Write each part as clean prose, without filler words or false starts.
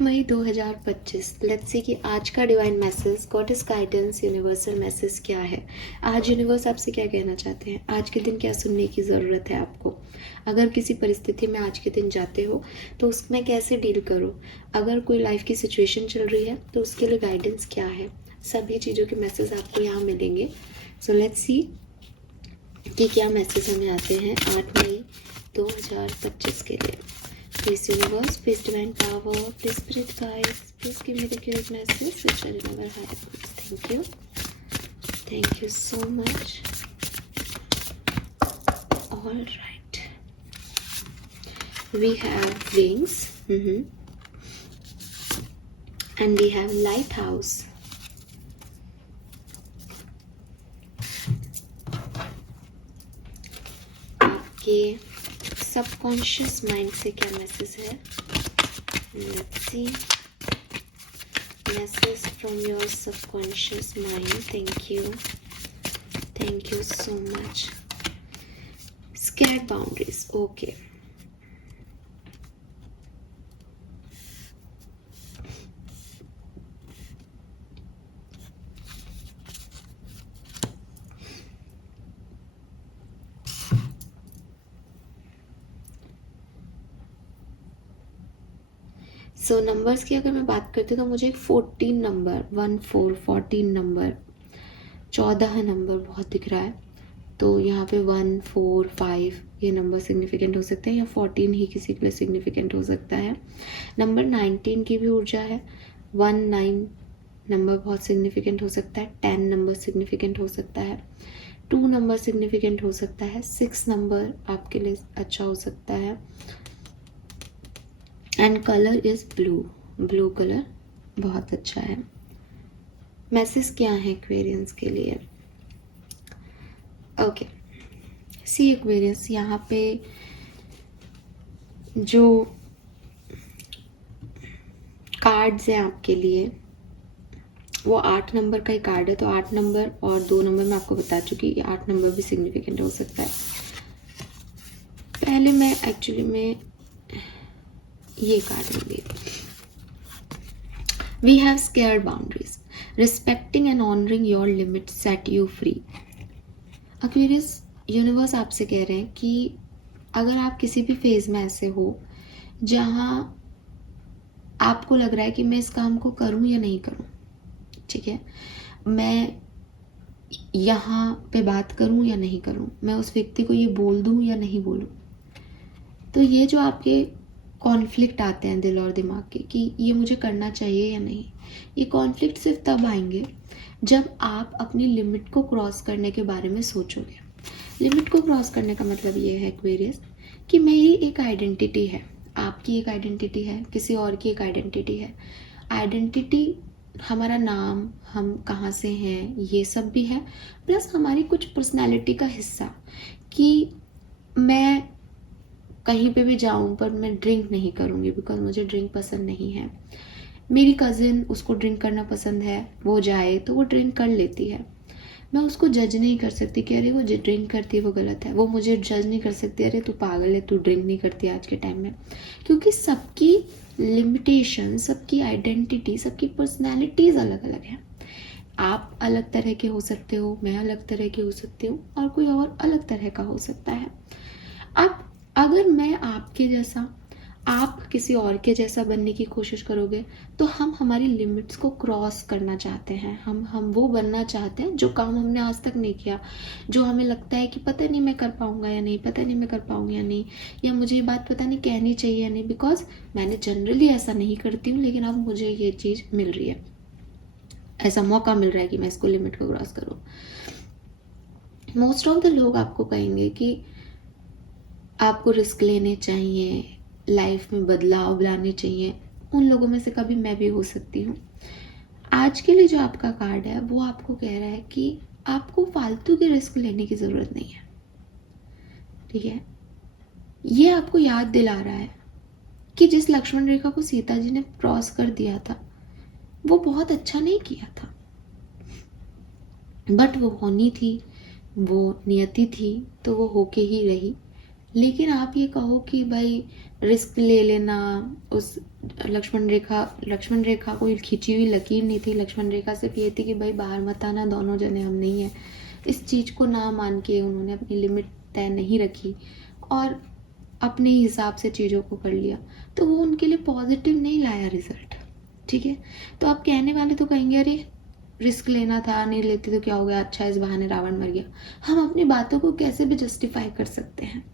8 May 2025। Let's see कि आज का divine message, God is guidance, universal message क्या है। आज यूनिवर्स आपसे क्या कहना चाहते हैं, आज के दिन क्या सुनने की ज़रूरत है आपको। अगर किसी परिस्थिति में आज के दिन जाते हो तो उसमें कैसे डील करो। अगर कोई लाइफ की सिचुएशन चल रही है तो उसके लिए गाइडेंस क्या है। सभी चीज़ों के मैसेज आपको यहाँ मिलेंगे। सो लेट्स सी कि क्या मैसेज हमें आते हैं 8 मई 2025 के लिए। Please universe, please divine power, please spirit guides, please give me the accurate message which I never had. Thank you. Thank you so much. All right. We have wings. And we have lighthouse. आपके subconscious mind से क्या message है। Let's see message from your subconscious mind. Thank you so much. Scared boundaries, okay. So numbers की अगर मैं बात करती हूँ तो मुझे 14 नंबर 14 नंबर 14 नंबर बहुत दिख रहा है। तो यहाँ पे 1 4 5 ये नंबर सिग्निफिकेंट हो सकते हैं या 14 ही किसी के लिए सिग्निफिकेंट हो सकता है। नंबर 19 की भी ऊर्जा है। 1 9 नंबर बहुत सिग्निफिकेंट हो सकता है। 10 नंबर सिग्निफिकेंट हो सकता है। 2 नंबर सिग्निफिकेंट हो सकता है। 6 नंबर आपके लिए अच्छा हो सकता है। And colour is blue colour बहुत अच्छा है। मैसेज क्या है एक्वेरियंस के लिए। ओके, सी एक्वेरियंस, यहाँ पे जो कार्ड्स हैं आपके लिए वो 8 नंबर का ही कार्ड है। तो 8 नंबर और 2 नंबर मैं आपको बता चुकी, 8 नंबर भी सिग्निफिकेंट हो सकता है। पहले मैं एक्चुअली में ये कार्ड लूंगी। We have scared boundaries, respecting and honouring your limits set you free. Aquarius, universe आपसे कह रहे हैं कि अगर आप किसी भी फेज में ऐसे हो जहां आपको लग रहा है कि मैं इस काम को करूं या नहीं करूं, ठीक है, मैं यहाँ पे बात करूं या नहीं करूं, मैं उस व्यक्ति को ये बोल दूं या नहीं बोलूं, तो ये जो आपके कॉन्फ्लिक्ट आते हैं दिल और दिमाग के कि ये मुझे करना चाहिए या नहीं, ये कॉन्फ्लिक्ट सिर्फ तब आएंगे जब आप अपनी लिमिट को क्रॉस करने के बारे में सोचोगे। लिमिट को क्रॉस करने का मतलब ये है एक्वेरियस कि मेरी एक आइडेंटिटी है, आपकी एक आइडेंटिटी है, किसी और की एक आइडेंटिटी है। आइडेंटिटी हमारा नाम, हम कहाँ से हैं, ये सब भी है, प्लस हमारी कुछ पर्सनैलिटी का हिस्सा कि मैं कहीं पे भी जाऊं पर मैं ड्रिंक नहीं करूंगी बिकॉज मुझे ड्रिंक पसंद नहीं है। मेरी कज़िन, उसको ड्रिंक करना पसंद है, वो जाए तो वो ड्रिंक कर लेती है। मैं उसको जज नहीं कर सकती कि अरे वो जो ड्रिंक करती है वो गलत है। वो मुझे जज नहीं कर सकती, अरे तू पागल है, तू ड्रिंक नहीं करती आज के टाइम में। क्योंकि सबकी लिमिटेशन, सबकी आइडेंटिटी, सबकी पर्सनैलिटीज़ अलग अलग हैं। आप अलग तरह के हो सकते हो, मैं अलग तरह की हो सकती हूँ, और कोई और अलग तरह का हो सकता है। अब अगर मैं आपके जैसा, आप किसी और के जैसा बनने की कोशिश करोगे तो हम हमारी लिमिट्स को क्रॉस करना चाहते हैं। हम वो बनना चाहते हैं जो काम हमने आज तक नहीं किया, जो हमें लगता है कि पता नहीं मैं कर पाऊंगा या नहीं, पता नहीं मैं कर पाऊंगी या नहीं, या मुझे ये बात पता नहीं कहनी चाहिए या नहीं, बिकॉज मैंने जनरली ऐसा नहीं करती हूँ लेकिन अब मुझे ये चीज़ मिल रही है, ऐसा मौका मिल रहा है कि मैं इसको लिमिट को क्रॉस करूँ। मोस्ट ऑफ द लोग आपको कहेंगे कि आपको रिस्क लेने चाहिए, लाइफ में बदलाव लाने चाहिए। उन लोगों में से कभी मैं भी हो सकती हूँ। आज के लिए जो आपका कार्ड है वो आपको कह रहा है कि आपको फालतू के रिस्क लेने की ज़रूरत नहीं है, ठीक है। ये आपको याद दिला रहा है कि जिस लक्ष्मण रेखा को सीता जी ने क्रॉस कर दिया था वो बहुत अच्छा नहीं किया था, बट वो होनी थी, वो नियति थी, तो वो होके ही रही। लेकिन आप ये कहो कि भाई रिस्क ले लेना, उस लक्ष्मण रेखा कोई खींची हुई लकीर नहीं थी। लक्ष्मण रेखा सिर्फ ये थी कि भाई बाहर मत आना, दोनों जने हम नहीं हैं। इस चीज़ को ना मान के उन्होंने अपनी लिमिट तय नहीं रखी और अपने हिसाब से चीज़ों को कर लिया, तो वो उनके लिए पॉजिटिव नहीं लाया रिजल्ट। ठीक है, तो आप कहने वाले तो कहेंगे अरे रिस्क लेना था, नहीं लेते तो क्या हो गया, अच्छा इस बहाने रावण मर गया। हम अपनी बातों को कैसे भी जस्टिफाई कर सकते हैं,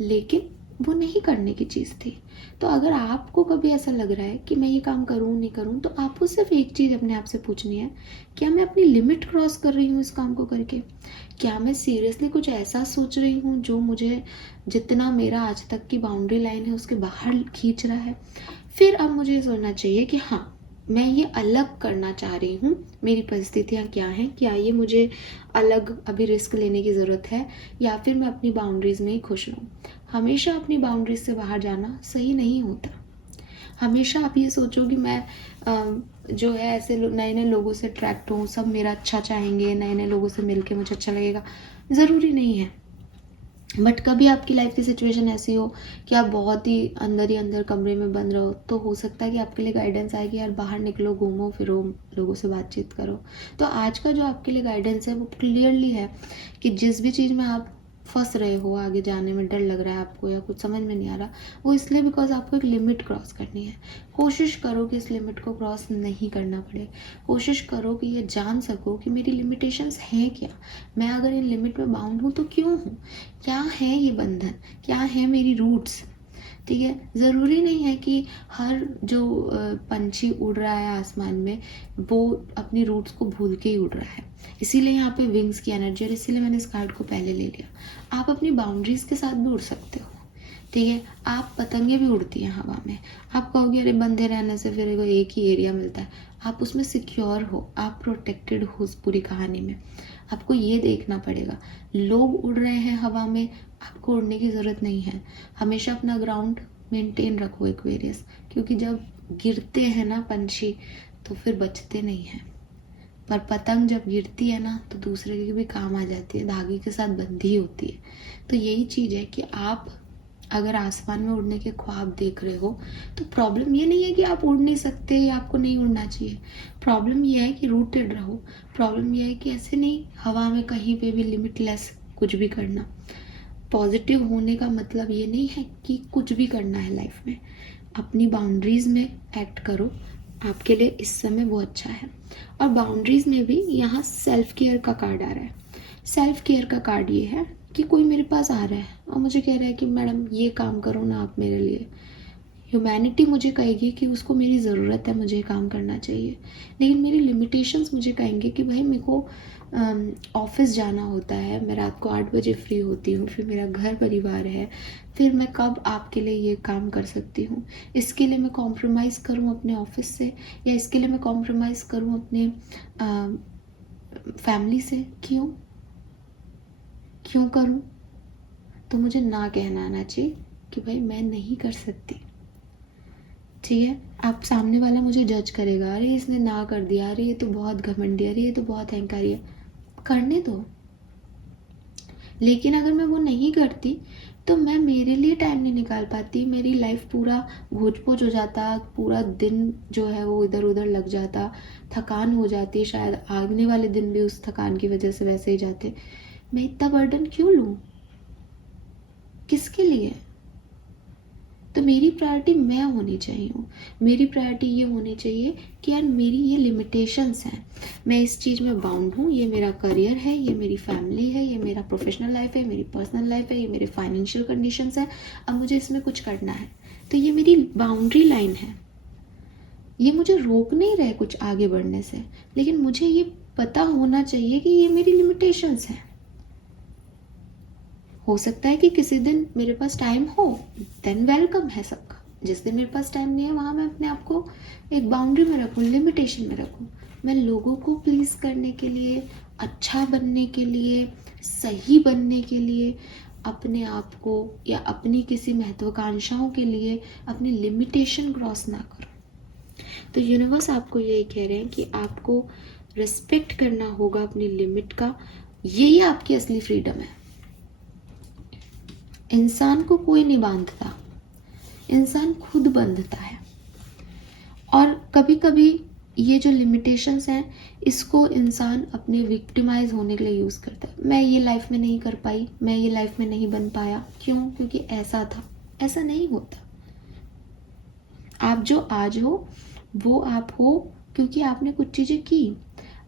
लेकिन वो नहीं करने की चीज़ थी। तो अगर आपको कभी ऐसा लग रहा है कि मैं ये काम करूँ नहीं करूँ, तो आपको सिर्फ एक चीज़ अपने आप से पूछनी है, क्या मैं अपनी लिमिट क्रॉस कर रही हूँ इस काम को करके? क्या मैं सीरियसली कुछ ऐसा सोच रही हूँ जो मुझे, जितना मेरा आज तक की बाउंड्री लाइन है उसके बाहर खींच रहा है? फिर अब मुझे ये सोचना चाहिए कि हाँ, मैं ये अलग करना चाह रही हूँ, मेरी परिस्थितियाँ क्या हैं, क्या ये मुझे अलग अभी रिस्क लेने की ज़रूरत है, या फिर मैं अपनी बाउंड्रीज़ में ही खुश रहूँ। हमेशा अपनी बाउंड्रीज से बाहर जाना सही नहीं होता। हमेशा आप ये सोचो कि मैं जो है ऐसे नए नए लोगों से अट्रैक्ट हूँ, सब मेरा अच्छा चाहेंगे, नए नए लोगों से मिलके मुझे अच्छा लगेगा, ज़रूरी नहीं है। बट कभी आपकी लाइफ की सिचुएशन ऐसी हो कि आप बहुत ही अंदर कमरे में बंद रहो, तो हो सकता है कि आपके लिए गाइडेंस आए कि यार बाहर निकलो, घूमो फिरो, लोगों से बातचीत करो। तो आज का जो आपके लिए गाइडेंस है वो क्लियरली है कि जिस भी चीज़ में आप फंस रहे हो, आगे जाने में डर लग रहा है आपको या कुछ समझ में नहीं आ रहा, वो इसलिए बिकॉज आपको एक लिमिट क्रॉस करनी है। कोशिश करो कि इस लिमिट को क्रॉस नहीं करना पड़े। कोशिश करो कि ये जान सको कि मेरी लिमिटेशंस हैं क्या, मैं अगर इन लिमिट में बाउंड हूँ तो क्यों हूँ, क्या है ये बंधन, क्या है मेरी रूट्स। ठीक है, ज़रूरी नहीं है कि हर जो पंछी उड़ रहा है आसमान में वो अपनी रूट्स को भूल के ही उड़ रहा है। इसीलिए यहाँ पे विंग्स की एनर्जी, और इसीलिए मैंने इस कार्ड को पहले ले लिया। आप अपनी बाउंड्रीज के साथ भी उड़ सकते हो। ठीक है, आप पतंगे भी उड़ती हैं हवा में। आप कहोगे अरे बंधे रहने से फिर एक ही एरिया मिलता है, आप उसमें सिक्योर हो, आप प्रोटेक्टेड हो उस पूरी कहानी में। आपको ये देखना पड़ेगा, लोग उड़ रहे हैं हवा में, आपको उड़ने की ज़रूरत नहीं है। हमेशा अपना ग्राउंड मेंटेन रखो एक्वेरियस, क्योंकि जब गिरते हैं ना पंछी तो फिर बचते नहीं हैं, पर पतंग जब गिरती है ना तो दूसरे के भी काम आ जाती है, धागे के साथ बंधी होती है। तो यही चीज़ है कि आप अगर आसमान में उड़ने के ख्वाब देख रहे हो तो प्रॉब्लम ये नहीं है कि आप उड़ नहीं सकते या आपको नहीं उड़ना चाहिए। प्रॉब्लम ये है कि रूटेड रहो। प्रॉब्लम ये है कि ऐसे नहीं हवा में कहीं पे भी लिमिटलेस कुछ भी करना। पॉजिटिव होने का मतलब ये नहीं है कि कुछ भी करना है लाइफ में। अपनी बाउंड्रीज में एक्ट करो, आपके लिए इस समय वो अच्छा है। और बाउंड्रीज में भी यहाँ सेल्फ केयर का कार्ड आ रहा है। सेल्फ केयर का कार्ड ये है कि कोई मेरे पास आ रहा है और मुझे कह रहा है कि मैडम ये काम करो ना आप मेरे लिए। ह्यूमैनिटी मुझे कहेगी कि उसको मेरी ज़रूरत है, मुझे काम करना चाहिए, लेकिन मेरी लिमिटेशंस मुझे कहेंगे कि भाई मेरे को ऑफिस जाना होता है, मैं रात को 8 बजे फ्री होती हूँ, फिर मेरा घर परिवार है, फिर मैं कब आपके लिए ये काम कर सकती हूँ। इसके लिए मैं कॉम्प्रोमाइज़ करूँ अपने ऑफिस से, या इसके लिए मैं कॉम्प्रोमाइज़ करूँ अपने फैमिली से? क्यों करूँ? तो मुझे ना कहना आना चाहिए कि भाई मैं नहीं कर सकती। ठीक है, आप सामने वाला मुझे जज करेगा, अरे इसने ना कर दिया, अरे ये तो बहुत घमंडी, अरे ये तो बहुत अहंकारी है। करने दो, लेकिन अगर मैं वो नहीं करती तो मैं मेरे लिए टाइम नहीं निकाल पाती, मेरी लाइफ पूरा घोच पोच हो जाता, पूरा दिन जो है वो इधर उधर लग जाता, थकान हो जाती, शायद आगने वाले दिन भी उस थकान की वजह से वैसे ही जाते। मैं इतना बर्डन क्यों लूँ, किसके लिए? तो मेरी प्रायोरिटी मैं होनी चाहिए हूँ। मेरी प्रायोरिटी ये होनी चाहिए कि यार मेरी ये लिमिटेशंस हैं, मैं इस चीज़ में बाउंड हूँ, ये मेरा करियर है, ये मेरी फैमिली है, ये मेरा प्रोफेशनल लाइफ है, मेरी पर्सनल लाइफ है, ये मेरे फाइनेंशियल कंडीशंस है, अब मुझे इसमें कुछ करना है। तो ये मेरी बाउंड्री लाइन है, ये मुझे रोक नहीं रहे कुछ आगे बढ़ने से, लेकिन मुझे ये पता होना चाहिए कि ये मेरी लिमिटेशंस हैं। हो सकता है कि किसी दिन मेरे पास टाइम हो, देन वेलकम है सबका। जिस दिन मेरे पास टाइम नहीं है वहाँ मैं अपने आप को एक बाउंड्री में रखूँ, लिमिटेशन में रखूँ। मैं लोगों को प्लीज़ करने के लिए, अच्छा बनने के लिए, सही बनने के लिए, अपने आप को या अपनी किसी महत्वाकांक्षाओं के लिए अपनी लिमिटेशन क्रॉस ना करो। तो यूनिवर्स आपको यही कह रहे हैं कि आपको रिस्पेक्ट करना होगा अपनी लिमिट का, यही आपकी असली फ्रीडम है। इंसान को कोई नहीं बांधता, इंसान खुद बंधता है। और कभी कभी ये जो लिमिटेशंस हैं इसको इंसान अपने विक्टिमाइज होने के लिए यूज़ करता है। मैं ये लाइफ में नहीं कर पाई, मैं ये लाइफ में नहीं बन पाया, क्यों? क्योंकि ऐसा था। ऐसा नहीं होता। आप जो आज हो वो आप हो क्योंकि आपने कुछ चीज़ें की।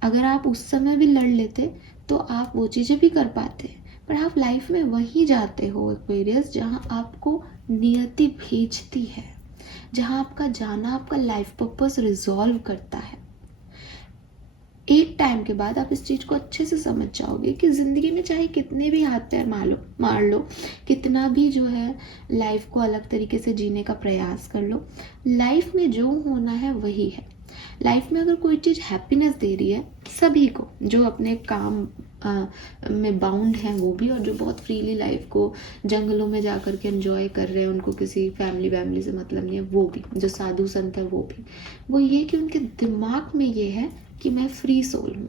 अगर आप उस समय भी लड़ लेते तो आप वो चीज़ें भी कर पाते, पर आप लाइफ में वही जाते हो एक्वेरियस जहाँ आपको नियति भेजती है, जहाँ आपका जाना आपका लाइफ पर्पस रिजॉल्व करता है। एक टाइम के बाद आप इस चीज़ को अच्छे से समझ जाओगे कि ज़िंदगी में चाहे कितने भी हाथ पैर मार लो, कितना भी जो है लाइफ को अलग तरीके से जीने का प्रयास कर लो, लाइफ में जो होना है वही है। लाइफ में अगर कोई चीज़ हैप्पीनेस दे रही है सभी को, जो अपने काम में बाउंड हैं वो भी, और जो बहुत फ्रीली लाइफ को जंगलों में जा कर के एंजॉय कर रहे हैं, उनको किसी फैमिली से मतलब नहीं है, वो भी, जो साधु संत है वो भी, वो ये कि उनके दिमाग में ये है कि मैं फ्री सोल हूँ।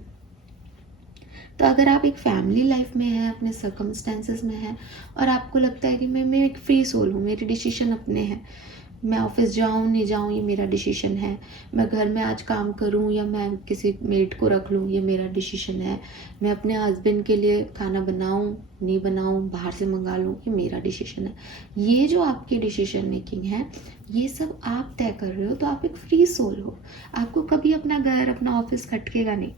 तो अगर आप एक फैमिली लाइफ में हैं, अपने सर्कमस्टेंसेस में हैं, और आपको लगता है कि मैं एक फ्री सोल हूँ, मेरे डिसीजन अपने हैं, मैं ऑफिस जाऊँ नहीं जाऊँ ये मेरा डिसीजन है, मैं घर में आज काम करूँ या मैं किसी मेड को रख लूँ ये मेरा डिसीजन है, मैं अपने हस्बैंड के लिए खाना बनाऊँ नहीं बनाऊँ, बाहर से मंगा लूँ, ये मेरा डिसीजन है। ये जो आपकी डिसीजन मेकिंग है ये सब आप तय कर रहे हो, तो आप एक फ्री सोल हो। आपको कभी अपना घर अपना ऑफिस खटकेगा नहीं,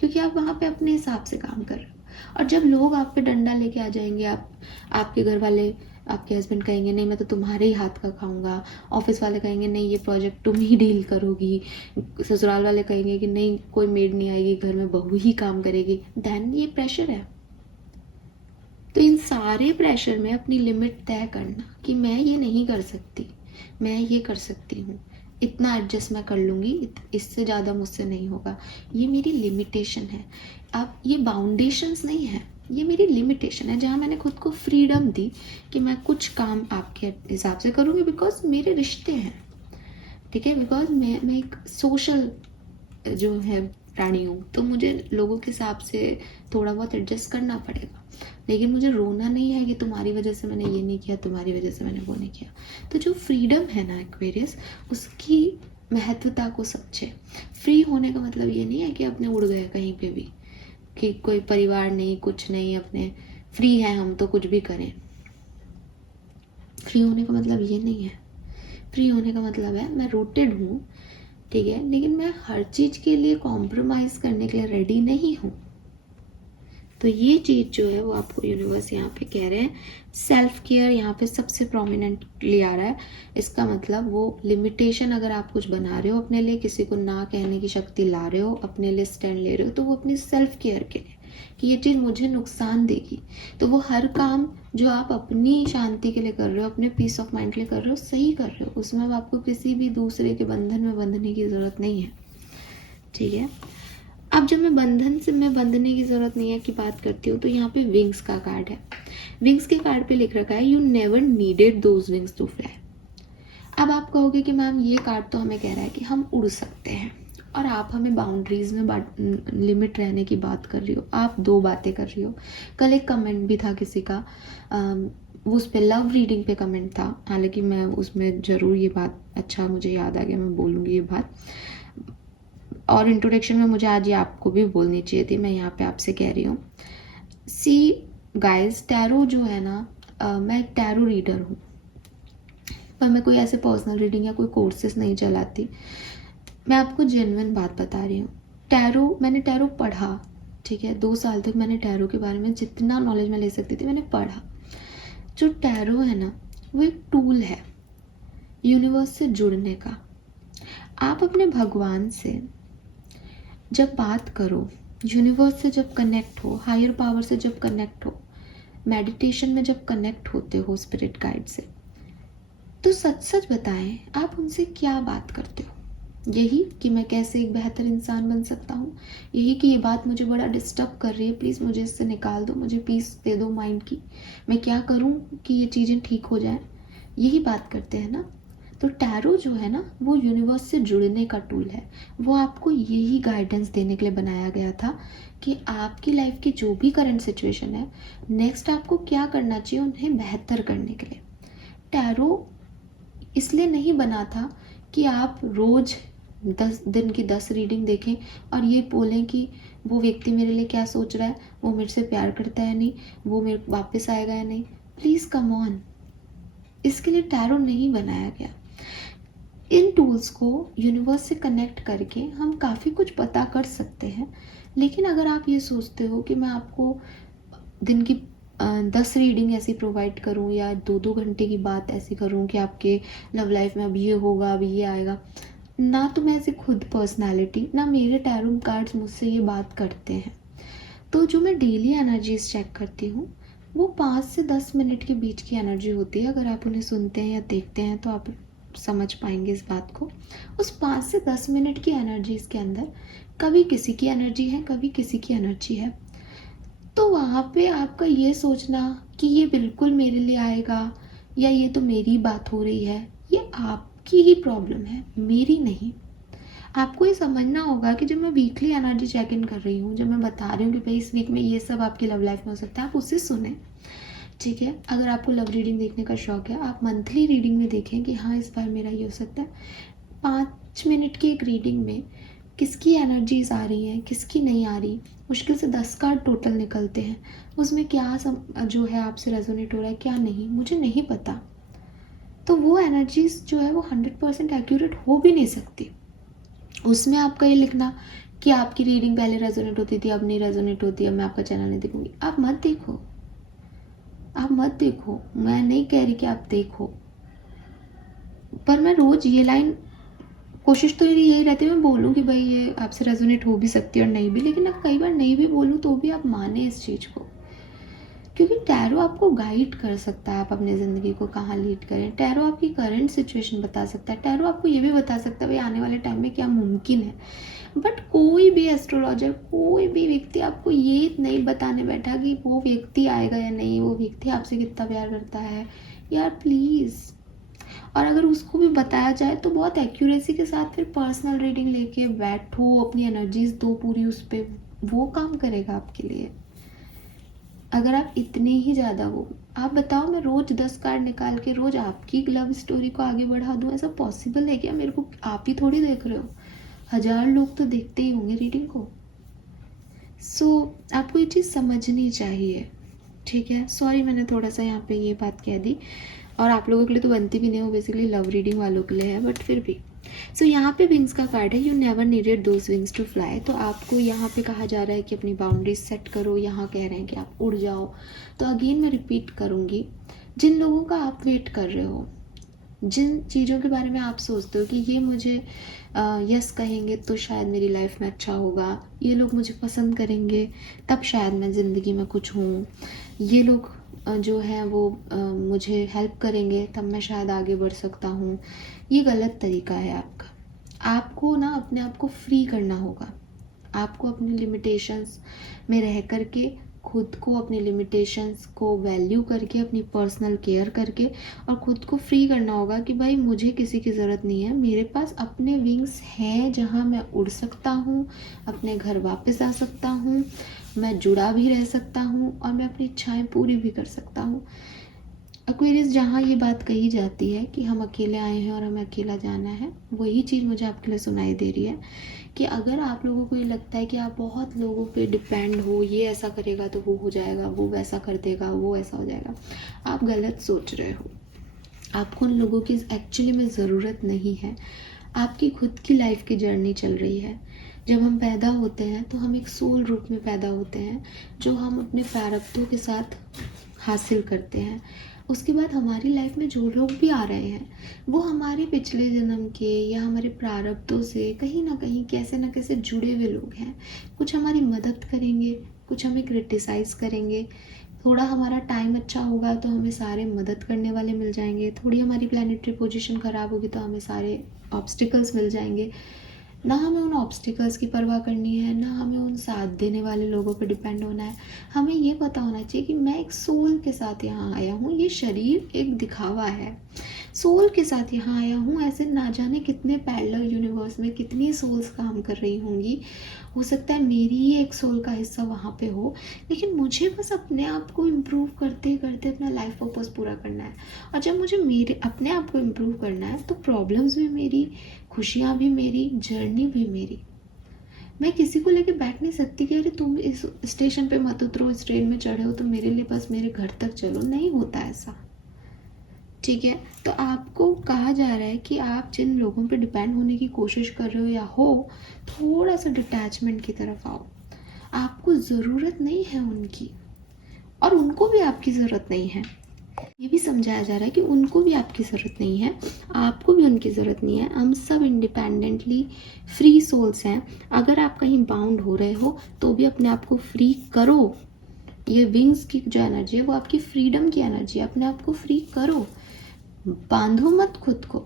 क्योंकि आप वहाँ पे अपने हिसाब से काम कर रहे हो। और जब लोग आप पे डंडा लेके आ जाएंगे, आपके घर वाले, आपके हस्बैंड कहेंगे नहीं मैं तो तुम्हारे ही हाथ का खाऊंगा, ऑफिस वाले कहेंगे नहीं ये प्रोजेक्ट तुम ही डील करोगी, ससुराल वाले कहेंगे कि नहीं कोई मेड नहीं आएगी, घर में बहू ही काम करेगी, देन ये प्रेशर है। तो इन सारे प्रेशर में अपनी लिमिट तय करना कि मैं ये नहीं कर सकती, मैं ये कर सकती हूँ, इतना एडजस्ट मैं कर लूँगी, इससे ज़्यादा मुझसे नहीं होगा, ये मेरी लिमिटेशन है। अब ये बाउंडेशंस नहीं है, ये मेरी लिमिटेशन है, जहाँ मैंने खुद को फ्रीडम दी कि मैं कुछ काम आपके हिसाब से करूँगी, बिकॉज मेरे रिश्ते हैं, ठीक है, बिकॉज मैं एक सोशल जो है प्राणी हूँ, तो मुझे लोगों के हिसाब से थोड़ा बहुत एडजस्ट करना पड़ेगा। लेकिन मुझे रोना नहीं है कि तुम्हारी वजह से मैंने ये नहीं किया, तुम्हारी वजह से मैंने वो नहीं किया। तो जो फ्रीडम है ना एक्वेरियस, उसकी महत्वता को समझे। फ्री होने का मतलब ये नहीं है कि अपने उड़ गए कहीं पे भी, कि कोई परिवार नहीं, कुछ नहीं, अपने फ्री है हम तो कुछ भी करें। फ्री होने का मतलब ये नहीं है। फ्री होने का मतलब है मैं रूटेड हूँ, ठीक है, लेकिन मैं हर चीज़ के लिए कॉम्प्रोमाइज़ करने के लिए रेडी नहीं हूँ। तो ये चीज़ जो है वो आपको यूनिवर्स यहाँ पे कह रहे हैं। सेल्फ केयर यहाँ पे सबसे प्रोमिनेंटली आ रहा है। इसका मतलब वो लिमिटेशन, अगर आप कुछ बना रहे हो अपने लिए, किसी को ना कहने की शक्ति ला रहे हो, अपने लिए स्टैंड ले रहे हो, तो वो अपनी सेल्फ केयर के लिए, कि ये चीज़ मुझे नुकसान देगी। तो वो हर काम जो आप अपनी शांति के लिए कर रहे हो, अपने पीस ऑफ माइंड के लिए कर रहे हो, सही कर रहे हो, उसमें अब आपको किसी भी दूसरे के बंधन में बंधने की ज़रूरत नहीं है, ठीक है। अब जब मैं बंधन से मैं बंधने की ज़रूरत नहीं है की बात करती हूँ, तो यहाँ पे विंग्स का कार्ड है। विंग्स के कार्ड पे लिख रखा है you never needed those wings to fly. अब आप कहोगे कि मैम ये कार्ड तो हमें कह रहा है कि हम उड़ सकते हैं, और आप हमें बाउंड्रीज में लिमिट रहने की बात कर रही हो। आप दो बातें कर रही हो। कल एक कमेंट भी था किसी का, उस पर लव रीडिंग पे कमेंट था, हालांकि मैं उसमें ज़रूर ये बात, अच्छा मुझे याद आ गया, मैं बोलूँगी ये बात, और इंट्रोडक्शन में मुझे आज ये आपको भी बोलनी चाहिए थी, मैं यहाँ पे आपसे कह रही हूँ। सी गाइस, टैरो जो है ना, मैं एक टैरो रीडर हूँ, पर मैं कोई ऐसे पर्सनल रीडिंग या कोई कोर्सेस नहीं चलाती। मैं आपको जेन्युइन बात बता रही हूँ। मैंने टैरो पढ़ा, ठीक है, 2 साल तक मैंने टैरो के बारे में जितना नॉलेज मैं ले सकती थी मैंने पढ़ा। जो टैरो है ना, वो एक टूल है यूनिवर्स से जुड़ने का। आप अपने भगवान से जब बात करो, यूनिवर्स से जब कनेक्ट हो, हायर पावर से जब कनेक्ट हो, मेडिटेशन में जब कनेक्ट होते हो स्पिरिट गाइड से, तो सच सच बताएं आप उनसे क्या बात करते हो? यही कि मैं कैसे एक बेहतर इंसान बन सकता हूँ, यही कि ये बात मुझे बड़ा डिस्टर्ब कर रही है, प्लीज़ मुझे इससे निकाल दो, मुझे पीस दे दो माइंड की, मैं क्या करूँ कि ये चीज़ें ठीक हो जाएं, यही बात करते हैं ना। तो टैरो जो है ना, वो यूनिवर्स से जुड़ने का टूल है। वो आपको यही गाइडेंस देने के लिए बनाया गया था कि आपकी लाइफ की जो भी करंट सिचुएशन है, नेक्स्ट आपको क्या करना चाहिए उन्हें बेहतर करने के लिए। टैरो इसलिए नहीं बना था कि आप रोज 10 दिन की 10 रीडिंग देखें और ये बोलें कि वो व्यक्ति मेरे लिए क्या सोच रहा है, वो मेरे से प्यार करता है नहीं, वो मेरे वापस आएगा या नहीं। प्लीज़ कम ऑन, इसके लिए टैरो नहीं बनाया गया। इन टूल्स को यूनिवर्स से कनेक्ट करके हम काफ़ी कुछ पता कर सकते हैं। लेकिन अगर आप ये सोचते हो कि मैं आपको दिन की 10 रीडिंग ऐसी प्रोवाइड करूं या 2-2 घंटे की बात ऐसी करूं कि आपके लव लाइफ में अब ये होगा, अब ये आएगा, ना तो मैं ऐसी खुद पर्सनालिटी, ना मेरे टैरो कार्ड्स मुझसे ये बात करते हैं। तो जो मैं डेली एनर्जीज चेक करती हूँ, वो 5 से 10 मिनट के बीच की एनर्जी होती है। अगर आप उन्हें सुनते हैं या देखते हैं तो आप समझ पाएंगे इस बात को। उस 5 से 10 मिनट की एनर्जीज के अंदर कभी किसी की एनर्जी है, कभी किसी की एनर्जी है। तो वहाँ पे आपका ये सोचना कि ये बिल्कुल मेरे लिए आएगा या ये तो मेरी बात हो रही है, ये आपकी ही प्रॉब्लम है, मेरी नहीं। आपको ये समझना होगा कि जब मैं वीकली एनर्जी चेक इन कर रही हूँ, जब मैं बता रही हूँ कि भाई इस वीक में ये सब आपकी लव लाइफ में हो सकता है, आप उसे सुने। ठीक है, अगर आपको लव रीडिंग देखने का शौक है, आप मंथली रीडिंग में देखें कि हाँ इस बार मेरा ये हो सकता है। 5 मिनट की एक रीडिंग में किसकी एनर्जीज आ रही हैं, किसकी नहीं आ रही, मुश्किल से 10 कार्ड टोटल निकलते हैं। उसमें क्या जो है आपसे रेजोनेट हो रहा है, क्या नहीं, मुझे नहीं पता। तो वो एनर्जीज जो है वो 100% एक्यूरेट हो भी नहीं सकती। उसमें आपका ये लिखना कि आपकी रीडिंग पहले रेजोनेट होती थी, अब नहीं रेजोनेट होती, अब मैं आपका चैनल नहीं देखूंगी, आप मत देखो, आप मत देखो। मैं नहीं कह रही कि आप देखो, पर मैं रोज ये लाइन, कोशिश तो मेरी यही रहती है मैं बोलूँ कि भाई ये आपसे रेजोनेट हो भी सकती है और नहीं भी, लेकिन अब कई बार नहीं भी बोलूँ तो भी आप माने इस चीज़ को, क्योंकि टैरो आपको गाइड कर सकता है आप अपनी ज़िंदगी को कहाँ लीड करें। टैरो आपकी करंट सिचुएशन बता सकता है। टैरो आपको ये भी बता सकता है भाई आने वाले टाइम में क्या मुमकिन है। बट कोई भी एस्ट्रोलॉजर, कोई भी व्यक्ति आपको ये नहीं बताने बैठा कि वो व्यक्ति आएगा या नहीं, वो व्यक्ति आपसे कितना प्यार करता है। यार प्लीज़। और अगर उसको भी बताया जाए तो बहुत एक्यूरेसी के साथ फिर पर्सनल रीडिंग लेके बैठो, अपनी एनर्जीज दो पूरी उस पर, वो काम करेगा आपके लिए। अगर आप इतने ही ज़्यादा हो, आप बताओ मैं रोज़ 10 कार्ड निकाल के रोज़ आपकी लव स्टोरी को आगे बढ़ा दूँ, ऐसा पॉसिबल है क्या? मेरे को आप ही थोड़ी देख रहे हो, 1000 लोग तो देखते ही होंगे रीडिंग को। आपको ये चीज़ समझनी चाहिए। ठीक है, सॉरी मैंने थोड़ा सा यहाँ पे ये बात कह दी, और आप लोगों के लिए तो बनती भी नहीं, हो बेसिकली लव रीडिंग वालों के लिए है, बट फिर भी। यहाँ पे विंग्स का कार्ड है, you never needed those wings to fly. तो आपको यहाँ पे कहा जा रहा है कि अपनी बाउंड्रीज सेट करो, यहाँ कह रहे हैं कि आप उड़ जाओ। तो अगेन मैं रिपीट करूँगी, जिन लोगों का आप वेट कर रहे हो, जिन चीज़ों के बारे में आप सोचते हो कि ये मुझे यस कहेंगे तो शायद मेरी लाइफ में अच्छा होगा, ये लोग मुझे पसंद करेंगे तब शायद मैं ज़िंदगी में कुछ हूँ, ये लोग जो है वो मुझे हेल्प करेंगे तब मैं शायद आगे बढ़ सकता हूँ, ये गलत तरीका है आपका। आपको ना अपने आप को फ्री करना होगा। आपको अपनी लिमिटेशंस में रह करके, खुद को अपनी लिमिटेशंस को वैल्यू करके, अपनी पर्सनल केयर करके और खुद को फ्री करना होगा कि भाई मुझे किसी की ज़रूरत नहीं है, मेरे पास अपने विंग्स हैं जहाँ मैं उड़ सकता हूँ, अपने घर वापस आ सकता हूँ, मैं जुड़ा भी रह सकता हूँ और मैं अपनी इच्छाएं पूरी भी कर सकता हूँ। एक्वेरियस, जहाँ ये बात कही जाती है कि हम अकेले आए हैं और हमें अकेला जाना है, वही चीज़ मुझे आपके लिए सुनाई दे रही है कि अगर आप लोगों को ये लगता है कि आप बहुत लोगों पे डिपेंड हो, ये ऐसा करेगा तो वो हो जाएगा, वो वैसा कर देगा, वो ऐसा हो जाएगा, आप गलत सोच रहे हो। आपको उन लोगों की एक्चुअली में ज़रूरत नहीं है। आपकी खुद की लाइफ की जर्नी चल रही है। जब हम पैदा होते हैं तो हम एक सोल रूप में पैदा होते हैं, जो हम अपने प्रारब्धों के साथ हासिल करते हैं। उसके बाद हमारी लाइफ में जो लोग भी आ रहे हैं, वो हमारे पिछले जन्म के या हमारे प्रारब्धों से कहीं ना कहीं, कैसे ना कैसे जुड़े हुए लोग हैं। कुछ हमारी मदद करेंगे, कुछ हमें क्रिटिसाइज़ करेंगे। थोड़ा हमारा टाइम अच्छा होगा तो हमें सारे मदद करने वाले मिल जाएंगे, थोड़ी हमारी प्लानिटरी पोजीशन ख़राब होगी तो हमें सारे ऑब्स्टिकल्स मिल जाएंगे। ना हमें उन ऑब्स्टिकल्स की परवाह करनी है, ना हमें उन साथ देने वाले लोगों पर डिपेंड होना है। हमें ये पता होना चाहिए कि मैं एक सोल के साथ यहाँ आया हूँ, ये शरीर एक दिखावा है, सोल के साथ यहाँ आया हूँ। ऐसे ना जाने कितने पैरेलल यूनिवर्स में कितनी सोल्स काम कर रही होंगी, हो सकता है मेरी ही एक सोल का हिस्सा वहाँ पे हो, लेकिन मुझे बस अपने आप को इम्प्रूव करते करते अपना लाइफ पर्पस पूरा करना है। और जब मुझे मेरे अपने आप को इम्प्रूव करना है तो प्रॉब्लम्स भी मेरी, खुशियाँ भी मेरी, जर्नी भी मेरी। मैं किसी को लेके बैठ नहीं सकती कि अरे तुम इस स्टेशन पे मत उतरो, इस ट्रेन में चढ़े हो तो मेरे लिए बस मेरे घर तक चलो, नहीं होता ऐसा। ठीक है, तो आपको कहा जा रहा है कि आप जिन लोगों पे डिपेंड होने की कोशिश कर रहे हो या हो, थोड़ा सा डिटैचमेंट की तरफ आओ। आपको ज़रूरत नहीं है उनकी, और उनको भी आपकी ज़रूरत नहीं है। ये भी समझाया जा रहा है कि उनको भी आपकी ज़रूरत नहीं है, आपको भी उनकी ज़रूरत नहीं है। हम सब इंडिपेंडेंटली फ्री सोल्स हैं। अगर आप कहीं बाउंड हो रहे हो तो भी अपने आप को फ्री करो। ये विंग्स की जो एनर्जी है वो आपकी फ्रीडम की एनर्जी है, अपने आप को फ्री करो, बांधो मत खुद को।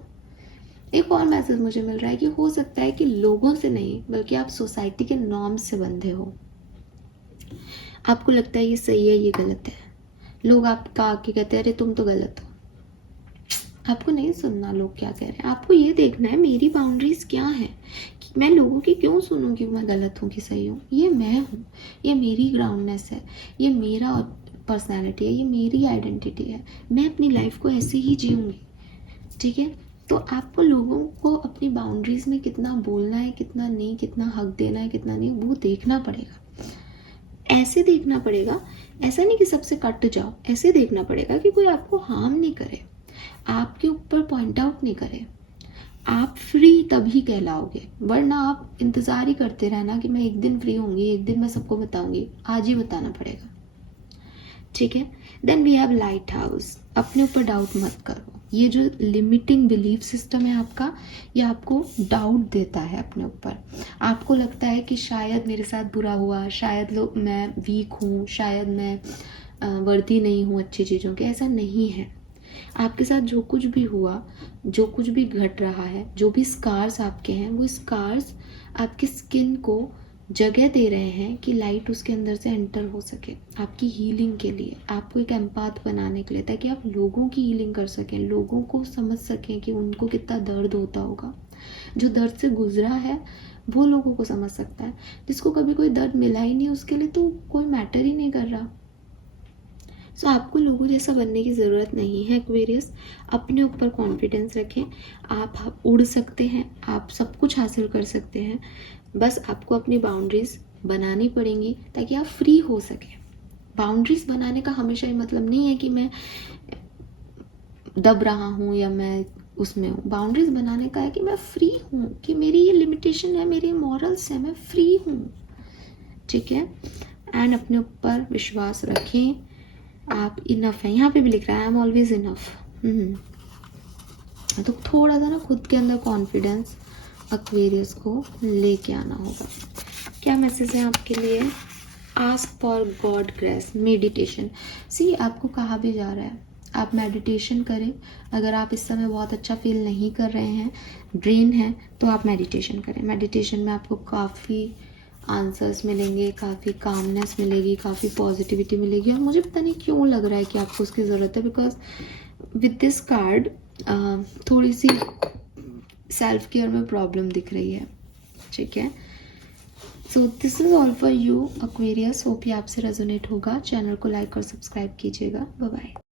एक और मैसेज मुझे मिल रहा है कि हो सकता है कि लोगों से नहीं बल्कि आप सोसाइटी के नॉर्म से बंधे हो। आपको लगता है ये सही है, ये गलत है, लोग आपका आके कहते हैं अरे तुम तो गलत हो। आपको नहीं सुनना लोग क्या कह रहे हैं, आपको ये देखना है मेरी बाउंड्रीज क्या है, कि मैं लोगों की क्यों सुनूं कि मैं गलत हूँ कि सही हूँ। ये मैं हूँ, ये मेरी ग्राउंडनेस है, ये मेरा पर्सनैलिटी है, ये मेरी आइडेंटिटी है, मैं अपनी लाइफ को ऐसे ही जीऊँगी। ठीक है, तो आपको लोगों को अपनी बाउंड्रीज में कितना बोलना है, कितना नहीं, कितना हक देना है, कितना नहीं, वो देखना पड़ेगा। ऐसे देखना पड़ेगा, ऐसा नहीं कि सबसे कट जाओ, ऐसे देखना पड़ेगा कि कोई आपको हार्म नहीं करे, आपके ऊपर पॉइंट आउट नहीं करे। आप फ्री तभी कहलाओगे, वरना आप इंतज़ार ही करते रहना कि मैं एक दिन फ्री होंगी, एक दिन मैं सबको बताऊंगी। आज ही बताना पड़ेगा। ठीक है, then we have lighthouse. अपने ऊपर डाउट मत करो। ये जो लिमिटिंग बिलीफ सिस्टम है आपका, ये आपको डाउट देता है अपने ऊपर। आपको लगता है कि शायद मेरे साथ बुरा हुआ, शायद मैं वीक हूँ, शायद मैं वर्दी नहीं हूँ अच्छी चीज़ों के। ऐसा नहीं है। आपके साथ जो कुछ भी हुआ, जो कुछ भी घट रहा है, जो भी स्कार्स आपके हैं, वो स्कार्स आपकी स्किन को जगह दे रहे हैं कि लाइट उसके अंदर से एंटर हो सके, आपकी हीलिंग के लिए, आपको एक एम्पाथ बनाने के लिए, ताकि आप लोगों की हीलिंग कर सकें, लोगों को समझ सकें कि उनको कितना दर्द होता होगा। जो दर्द से गुजरा है वो लोगों को समझ सकता है, जिसको कभी कोई दर्द मिला ही नहीं उसके लिए तो कोई मैटर ही नहीं कर रहा। सो आपको लोगों जैसा बनने की ज़रूरत नहीं है एक्वेरियस। अपने ऊपर कॉन्फिडेंस रखें, आप उड़ सकते हैं, आप सब कुछ हासिल कर सकते हैं। बस आपको अपनी बाउंड्रीज़ बनानी पड़ेंगी ताकि आप फ्री हो सकें। बाउंड्रीज़ बनाने का हमेशा ये मतलब नहीं है कि मैं दब रहा हूँ या मैं उसमें हूँ। बाउंड्रीज़ बनाने का है कि मैं फ्री हूँ, कि मेरी ये लिमिटेशन है, मेरे मॉरल्स है, मैं फ्री हूँ। ठीक है, एंड अपने ऊपर विश्वास रखें, आप इनफ हैं। यहाँ पे भी लिख रहा है आई एम ऑलवेज इनफ। तो थोड़ा सा ना खुद के अंदर कॉन्फिडेंस एक्वेरियस को लेके आना होगा। क्या मैसेज है आपके लिए? Ask for God grace, meditation. सी आपको कहा भी जा रहा है आप मेडिटेशन करें। अगर आप इस समय बहुत अच्छा फील नहीं कर रहे हैं, ड्रेन है, तो आप मेडिटेशन करें। मेडिटेशन में आपको काफ़ी आंसर्स मिलेंगे, काफ़ी कामनेस मिलेगी, काफ़ी पॉजिटिविटी मिलेगी। और मुझे पता नहीं क्यों लग रहा है कि आपको उसकी ज़रूरत है, बिकॉज विद दिस कार्ड थोड़ी सी सेल्फ केयर में प्रॉब्लम दिख रही है। ठीक है, so this is all for you Aquarius. Hope ये आपसे रेजोनेट होगा। चैनल को लाइक और सब्सक्राइब कीजिएगा। Bye bye.